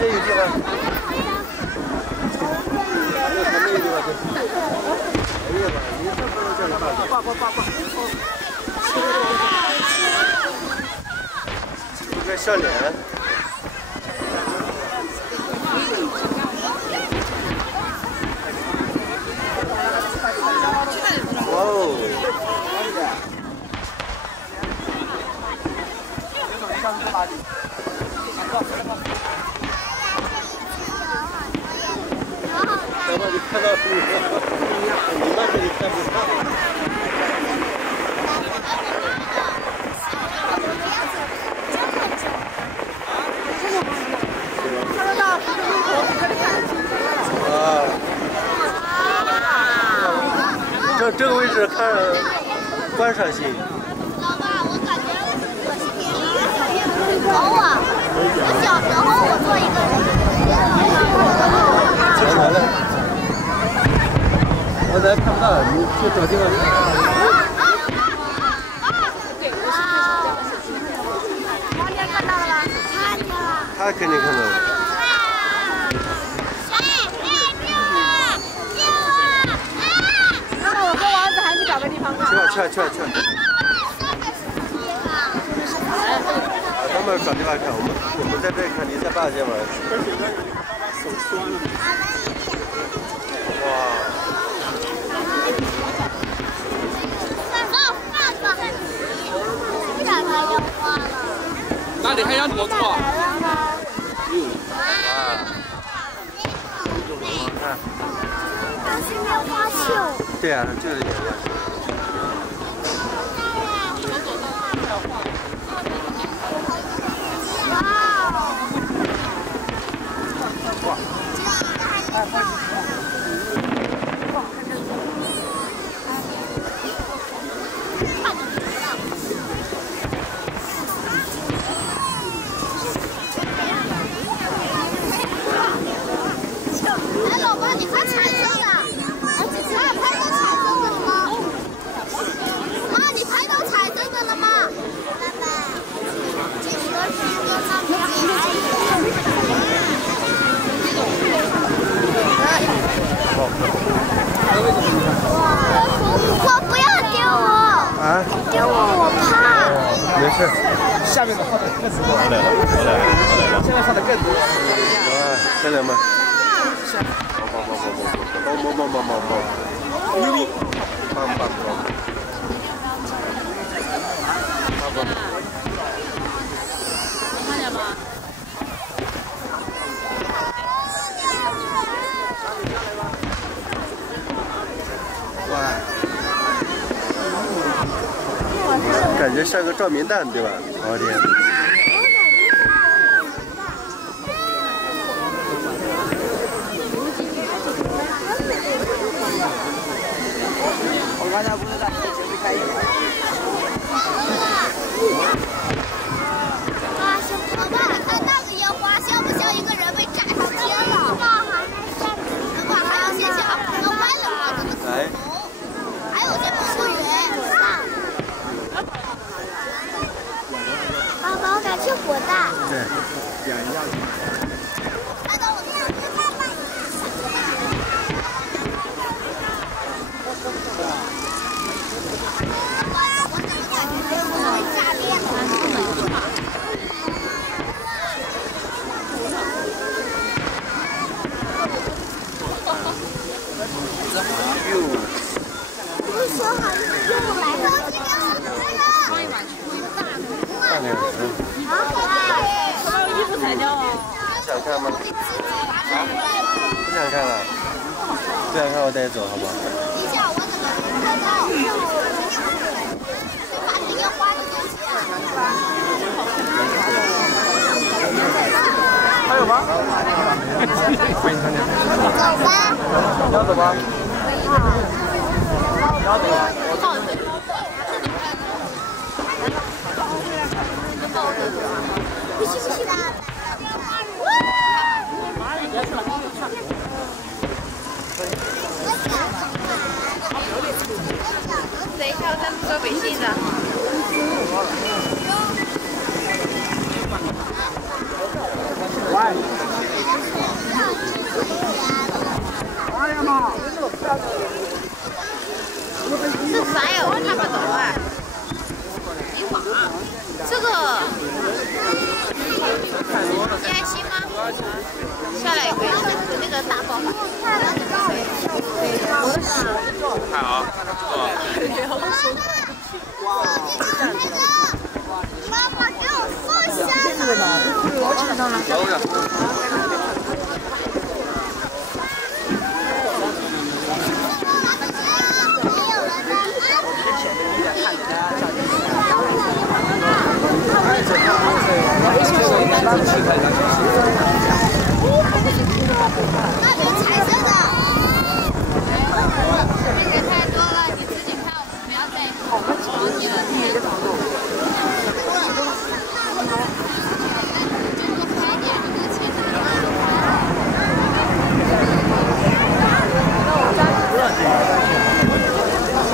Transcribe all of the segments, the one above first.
那个地方。那个地方去。哎呀妈，你这不能叫你爸爸。一个笑脸。哇哦！等会你看到你那里看不到。啊！这个位置看观赏性。老爸，我感觉我是年龄越来越不高啊！我小时候我做一个人。起来了。我咱看不到，你去找地方看。王姐看到了吗？看见了。他肯定看到了。那我跟王子涵去找个地方看。去。他们找地方看，我们在这里看，你在爸先玩。手酸了。哇！走，爸爸。不想看烟花了。那你还要怎么做？那是烟花秀。对啊，就是烟花秀。哎，老爸，你看彩色的。妈，拍到彩色的了吗？妈，你拍到彩色的了吗？爸爸，这个是一个上面我不要丢我。啊？丢我怕。没事。下面的放的更多。我来了。现在放的更多。啊，再来吗？牛逼！棒！看见吗？哇！感觉像个照明弹，对吧？我天！我刚才不是在前面开一会儿。老爸，看那个烟花像不像一个人被炸上天了？老爸还要谢谢好朋友歪了我怎么走？还有这不是人。爸爸，我敢去火大。对，点一下。看到我这样子，爸爸。看看，他把衣服裁掉啊！想看吗？啊？不想看了？不想看我带你走好不好？等一下，我怎么拍到？把这烟花的东西拿出来。还有吗？欢迎参加。走吧。要走吗？要走吗？不是。等一下，我在做微信的。喂。这啥呀？我看不到啊。这个你还行吗？下来一个，就那个大包吧。看啊，妈妈给我放下了。有的。那边彩色的，人太多了，你自己看，不要再吵你了。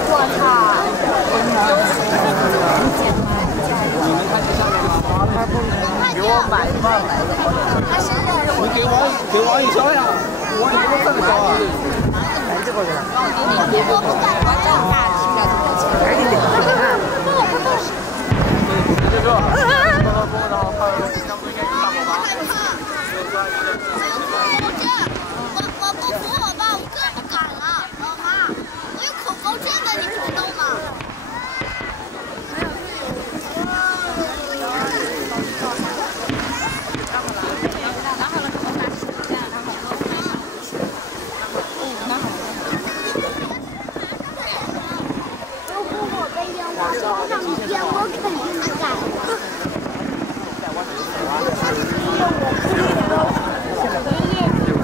我操！给我买一半来的。你给王一潇呀，王一潇更高啊。我不敢玩了。这个。我不服我吧，我更不敢了，老妈，我有恐高症的，你不知道吗？我肯定不敢。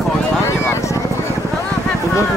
烤肠你吧？不过是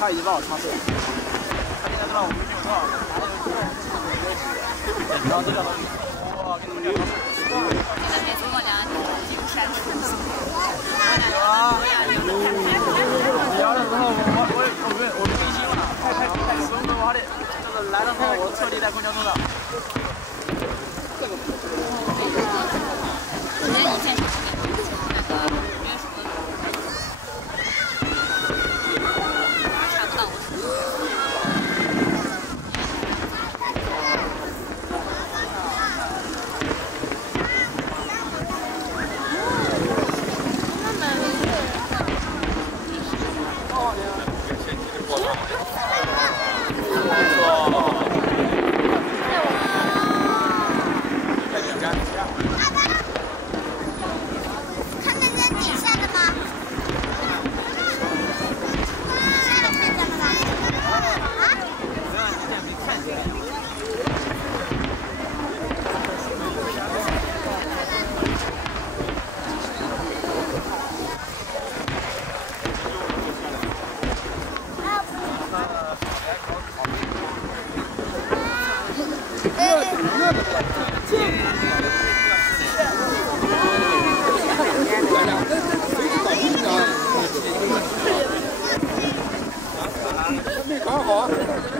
他已经帮我插队，他现在知道我们有多少人，然后这个东西，哇，给你们讲。现在每次我俩进入山区，聊的时候我们更新了，太深了，我得就是来的时候我突然。有历代公交通的。我觉得以前是那个没有什么，查不到我。没搞好。